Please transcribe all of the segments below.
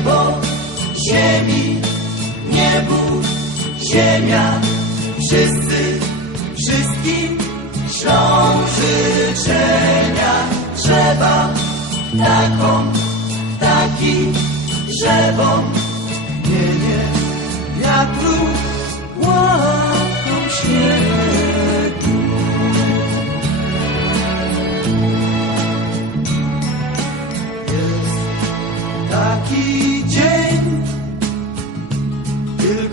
Niebo, ziemi, niebu, ziemia, wszyscy, wszystkim ślą życzenia. Drzewa, taką, taki, drzewom, nie, nie, wiatru, łapką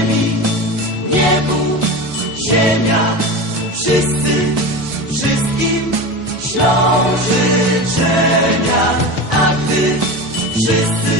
Ziemi, niebu, ziemia, wszyscy, wszystkim ślą życzenia, a gdy wszyscy